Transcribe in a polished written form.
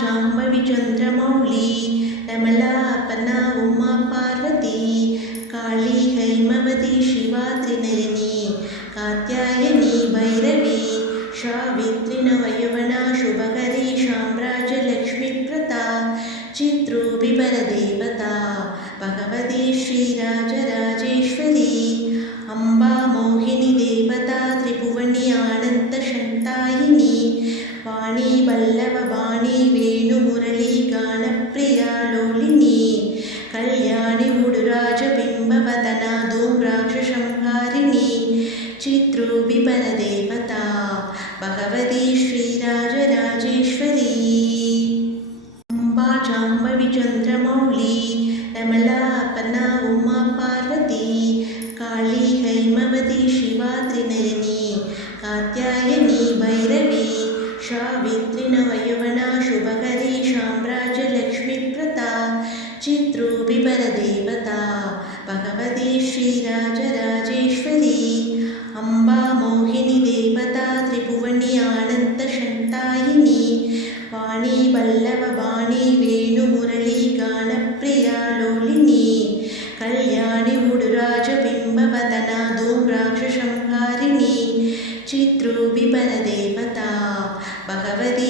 जाम्बवी चन्द्रमौली कमलापना उमा पार्वती काली हैमवती शिवा त्रिनयनी कात्यायनी भैरवी सावित्री नवयवना शुभकरी साम्राज्यलक्ष्मीप्रदा चित्रूपी परदेवता भगवती श्रीराजराजेश्वरी अम्बा मोहिनी देवता त्रिभुवनी आनन्दशन्तायिनी वाणी वल्लभवाणी वेणुमुरली गानप्रिया लोलिनी कल्याणि उडुराजबिम्बवदना धूम्राक्षसंहारिणी चित्रूपी परदेवता भगवती श्रीराजराजेश्वरी अम्बा जाम्बवी चन्द्रमौली कमलापना उमा पार्वती काली हैमवती शिवा त्रिनयनी कात्यायनी भैरवी सावित्री नवयवना शुभकरी साम्राज्यलक्ष्मीप्रदा चित्रूपी परदेवता भगवती श्रीराजराजेश्वरी अम्बा मोहिनी देवता त्रिभुवनी आनन्दशन्तायिनी वाणी वल्लभवाणी वेणुमुरली गानप्रिया लोलिनी कल्याणि उडुराजबिम्बवदना धूम्राक्षसंहारिणी चित्रूपी परदेवता भगवती